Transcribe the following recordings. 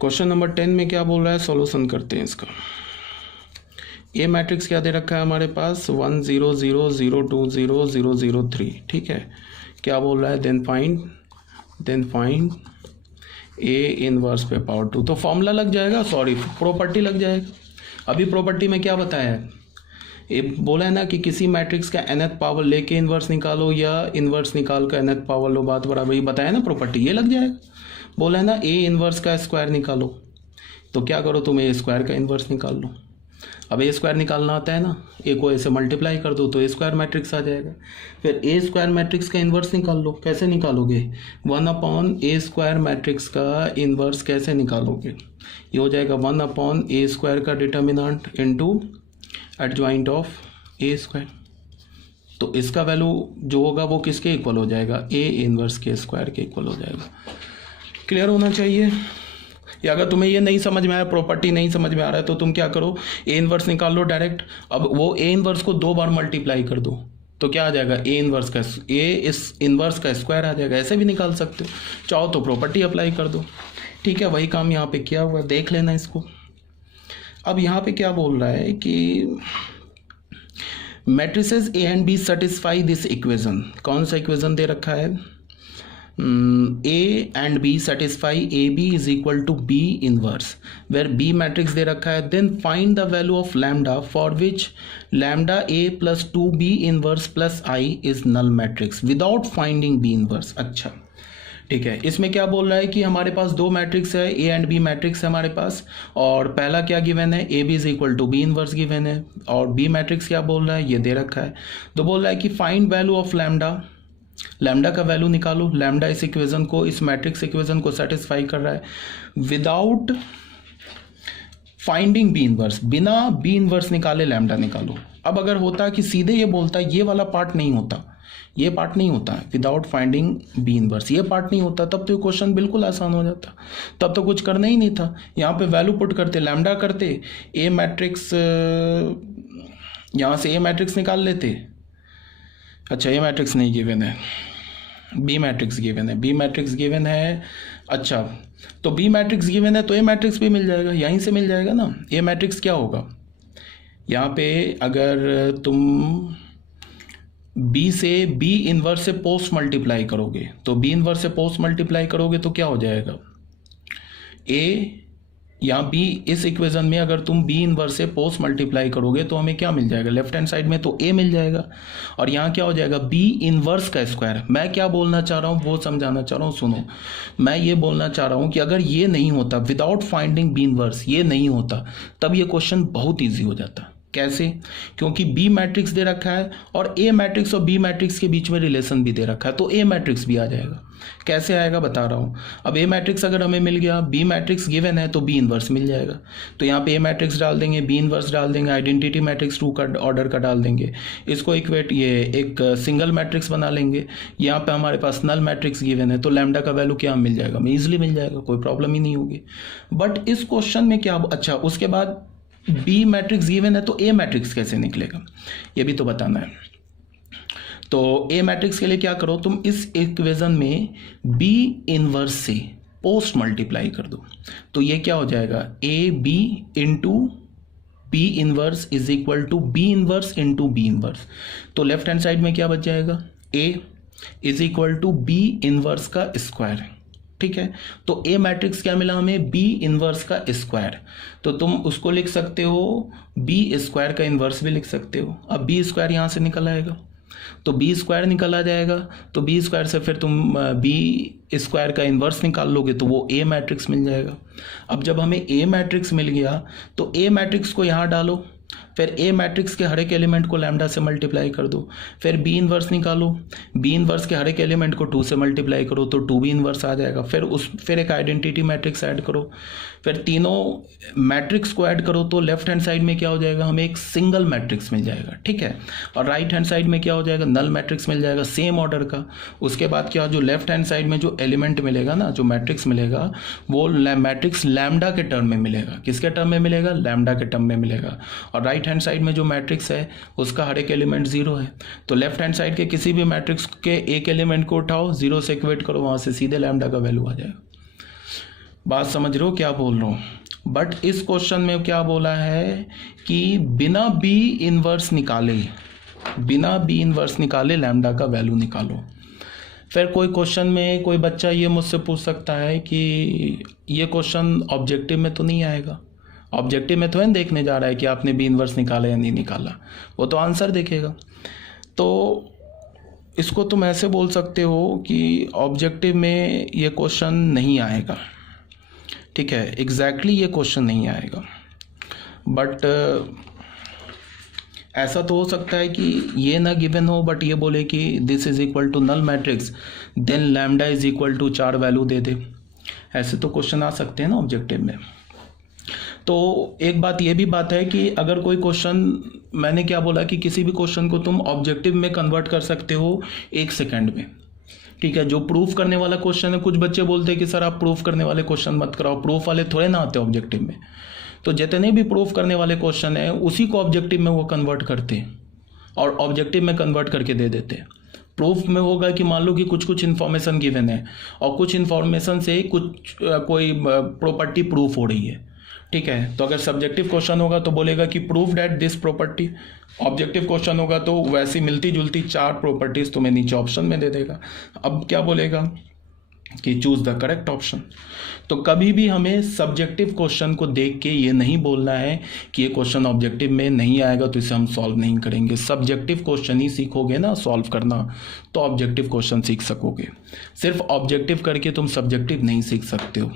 Question number 10 में क्या बोल रहा है, सॉल्यूशन करते हैं इसका। ए मैट्रिक्स क्या दे रखा है हमारे पास, 1 0 0 0 2 0 0 0 3, ठीक है। क्या बोल रहा है, देन फाइंड ए इनवर्स पे पावर 2। तो फॉर्मूला लग जाएगा, सॉरी प्रॉपर्टी लग जाएगा। अभी प्रॉपर्टी में क्या बताया है, ये बोला है ना कि किसी मैट्रिक्स का nth पावर लेके इन्वर्स निकालो या इन्वर्स निकाल कर nth पावर लो, बात बराबर। ये बताया ना प्रॉपर्टी, ये लग जाएगा। बोला है ना ए इन्वर्स का स्क्वायर निकालो, तो क्या करो तुम ए स्क्वायर का इन्वर्स निकाल लो। अब ए स्क्वायर निकालना आता है ना, ए को ए से मल्टीप्लाई कर दो तो ए स्क्वायर मैट्रिक्स आ जाएगा। फिर ए स्क्वायर मैट्रिक्स का इन्वर्स निकाल लो, कैसे निकालोगे, 1/a स्क्वायर मैट्रिक्स का इन्वर्स कैसे निकालोगे, ये हो जाएगा 1/a स्क्वायर का determinant into adjoint of A square. तो इसका वैल्यू जो होगा वो किसके इक्वल हो जाएगा, ए इन्वर्स के स्क्वायर के इक्वल हो जाएगा। क्लियर होना चाहिए। या अगर तुम्हें ये नहीं समझ में आया, प्रॉपर्टी नहीं समझ में आ रहा है, तो तुम क्या करो, ए इन्वर्स निकाल लो डायरेक्ट। अब वो ए इन्वर्स को 2 बार मल्टीप्लाई कर दो तो क्या आ जाएगा, ए इन्वर्स का इस इन्वर्स का स्क्वायर आ जाएगा। ऐसे भी निकाल सकते हो, चाहो तो प्रॉपर्टी अप्लाई कर दो, ठीक है। वही काम यहाँ पे किया हुआ है, देख लेना इसको। अब यहाँ पे क्या बोल रहा है कि matrices A and B satisfy this equation. कौन सा इक्वेशन दे रखा है, A and B satisfy A B is equal to B inverse, where B matrix दे रखा है। Then find the value of lambda for which lambda A plus 2 B inverse plus I is null matrix without finding B inverse. अच्छा ठीक है, इसमें क्या बोल रहा है कि हमारे पास 2 मैट्रिक्स है, ए एंड बी मैट्रिक्स है हमारे पास, और पहला क्या गिवन है, A B is equal to B inverse given है, और बी मैट्रिक्स क्या बोल रहा है, ये दे रखा है। तो बोल रहा है कि find value of lambda, lambda का वैल्यू निकालो। लैम्डा इस इक्वेशन को, इस मैट्रिक्स इक्वेशन को सेटिस्फाई कर रहा है विदाउट फाइंडिंग बी इनवर्स, बिना बी इनवर्स निकाले लैम्डा निकालो। अब अगर होता कि सीधे ये बोलता, ये वाला पार्ट नहीं होता, ये पार्ट नहीं होता है विदाउट फाइंडिंग बी इनवर्स, ये पार्ट नहीं होता, तब तो क्वेश्चन बिल्कुल आसान हो जाता, तब तो कुछ करना ही नहीं था। यहाँ पे वैल्यू पुट करते, लैम्डा करते, ए मैट्रिक्स, यहाँ से ए मैट्रिक्स निकाल लेते। अच्छा ए मैट्रिक्स नहीं गिवन है, बी मैट्रिक्स गिवन है, बी मैट्रिक्स गिवन है। अच्छा तो बी मैट्रिक्स गिवन है तो ए मैट्रिक्स भी मिल जाएगा, यहीं से मिल जाएगा ना। ए मैट्रिक्स क्या होगा, यहाँ पे अगर तुम बी से बी इनवर्स से पोस्ट मल्टीप्लाई करोगे, तो बी इनवर्स से पोस्ट मल्टीप्लाई करोगे तो क्या हो जाएगा, ए या बी, इस इक्वेशन में अगर तुम बी इनवर्स से पोस्ट मल्टीप्लाई करोगे तो हमें क्या मिल जाएगा, लेफ्ट हैंड साइड में तो ए मिल जाएगा, और यहाँ क्या हो जाएगा, बी इनवर्स का स्क्वायर। मैं क्या बोलना चाह रहा हूँ वो समझाना चाह रहा हूँ, सुनो। मैं ये बोलना चाह रहा हूँ कि अगर ये नहीं होता, विदाउट फाइंडिंग बी इनवर्स ये नहीं होता, तब ये क्वेश्चन बहुत ईजी हो जाता। कैसे, क्योंकि बी मैट्रिक्स दे रखा है और ए मैट्रिक्स और बी मैट्रिक्स के बीच में रिलेशन भी दे रखा है, तो ए मैट्रिक्स भी आ जाएगा। कैसे आएगा बता रहा हूँ। अब ए मैट्रिक्स अगर हमें मिल गया, बी मैट्रिक्स गिवन है तो बी इनवर्स मिल जाएगा, तो यहाँ पे ए मैट्रिक्स डाल देंगे, बी इनवर्स डाल देंगे, आइडेंटिटी मैट्रिक्स 2 का ऑर्डर का डाल देंगे, इसको इक्वेट, ये एक सिंगल मैट्रिक्स बना लेंगे। यहाँ पे हमारे पास नल मैट्रिक्स गिवन है तो लैम्डा का वैल्यू क्या मिल जाएगा, हमें ईजिली मिल जाएगा, कोई प्रॉब्लम ही नहीं होगी। बट इस क्वेश्चन में क्या, अच्छा उसके बाद बी मैट्रिक्स गिवन है तो ए मैट्रिक्स कैसे निकलेगा, ये भी तो बताना है। तो ए मैट्रिक्स के लिए क्या करो तुम, इस इक्वेशन में बी इनवर्स से पोस्ट मल्टीप्लाई कर दो, तो ये क्या हो जाएगा, A B into B inverse is equal to B inverse into B inverse. तो लेफ्ट हैंड साइड में क्या बच जाएगा, A is equal to B inverse का स्क्वायर, ठीक है। तो ए मैट्रिक्स क्या मिला हमें, बी इनवर्स का स्क्वायर, तो तुम उसको लिख सकते हो बी स्क्वायर का इनवर्स भी लिख सकते हो। अब बी स्क्वायर यहाँ से निकल आएगा, तो बी स्क्वायर निकल आ जाएगा, तो बी स्क्वायर से फिर तुम बी स्क्वायर का इन्वर्स निकाल लोगे तो वो ए मैट्रिक्स मिल जाएगा। अब जब हमें ए मैट्रिक्स मिल गया तो ए मैट्रिक्स को यहाँ डालो, फिर ए मैट्रिक्स के हर एक एलिमेंट को लैम्डा से मल्टीप्लाई कर दो, फिर बी इनवर्स निकालो, बी इनवर्स के हर एक एलिमेंट को 2 से मल्टीप्लाई करो तो 2b इनवर्स आ जाएगा, फिर एक आइडेंटिटी मैट्रिक्स ऐड करो, फिर तीनों मैट्रिक्स को ऐड करो तो लेफ्ट हैंड साइड में क्या हो जाएगा, हमें एक सिंगल मैट्रिक्स मिल जाएगा, ठीक है। और राइट हैंड साइड में क्या हो जाएगा, नल मैट्रिक्स मिल जाएगा सेम ऑर्डर का। उसके बाद क्या, जो लेफ्ट हैंड साइड में जो एलिमेंट मिलेगा ना, जो मैट्रिक्स मिलेगा वो मैट्रिक्स लैम्डा के टर्म में मिलेगा। किसके टर्म में मिलेगा, लैम्डा के टर्म में मिलेगा। और राइट हैंड साइड में जो मैट्रिक्स है उसका हर एक एलिमेंट 0 है, तो लेफ्ट हैंड साइड के किसी भी मैट्रिक्स के एक एलिमेंट को उठाओ, 0 से इक्वेट करो, वहां से सीधे लैम्डा का वैल्यू आ जाएगा। बात समझ रहे हो क्या बोल रहा हूँ। बट इस क्वेश्चन में क्या बोला है कि बिना बी इनवर्स निकाले लैम्डा का वैल्यू निकालो। फिर कोई क्वेश्चन में कोई बच्चा ये मुझसे पूछ सकता है कि ये क्वेश्चन ऑब्जेक्टिव में तो नहीं आएगा, ऑब्जेक्टिव में तो है देखने जा रहा है कि आपने बी इनवर्स निकाला या नहीं निकाला, वो तो आंसर देखेगा। तो इसको तुम ऐसे बोल सकते हो कि ऑब्जेक्टिव में ये क्वेश्चन नहीं आएगा, ठीक है, एग्जैक्टली ये क्वेश्चन नहीं आएगा। बट ऐसा तो हो सकता है कि ये ना गिवन हो बट ये बोले कि this is equal to null matrix, then lambda is equal to 4 value दे दे। ऐसे तो क्वेश्चन आ सकते हैं ना ऑब्जेक्टिव में। तो एक बात ये भी बात है कि अगर कोई क्वेश्चन, मैंने क्या बोला कि किसी भी क्वेश्चन को तुम ऑब्जेक्टिव में कन्वर्ट कर सकते हो 1 सेकेंड में, ठीक है। जो प्रूफ करने वाला क्वेश्चन है, कुछ बच्चे बोलते हैं कि सर आप प्रूफ करने वाले क्वेश्चन मत कराओ, प्रूफ वाले थोड़े ना आते ऑब्जेक्टिव में। तो जितने भी प्रूफ करने वाले क्वेश्चन है उसी को ऑब्जेक्टिव में वो कन्वर्ट करते हैं और ऑब्जेक्टिव में कन्वर्ट करके दे देते हैं। प्रूफ में होगा कि मान लो कि कुछ इन्फॉर्मेशन गिवन है और कुछ इन्फॉर्मेशन से कोई प्रॉपर्टी प्रूफ हो रही है, ठीक है। तो अगर सब्जेक्टिव क्वेश्चन होगा तो बोलेगा कि proof that this property, objective question होगा तो वैसी मिलती जुलती 4 प्रॉपर्टीज तुम्हें नीचे ऑप्शन में दे देगा। अब क्या बोलेगा कि चूज द करेक्ट ऑप्शन। तो कभी भी हमें सब्जेक्टिव क्वेश्चन को देख के ये नहीं बोलना है कि ये क्वेश्चन ऑब्जेक्टिव में नहीं आएगा तो इसे हम सॉल्व नहीं करेंगे। सब्जेक्टिव क्वेश्चन ही सीखोगे ना सॉल्व करना, तो ऑब्जेक्टिव क्वेश्चन सीख सकोगे। सिर्फ ऑब्जेक्टिव करके तुम सब्जेक्टिव नहीं सीख सकते हो।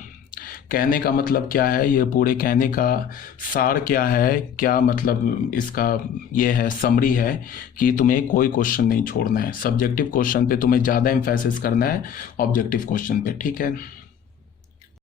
कहने का मतलब क्या है, ये पूरे कहने का सार क्या है, क्या मतलब इसका ये है, समरी है कि तुम्हें कोई क्वेश्चन नहीं छोड़ना है। सब्जेक्टिव क्वेश्चन पे तुम्हें ज़्यादा एम्फेसिस करना है ऑब्जेक्टिव क्वेश्चन पे, ठीक है।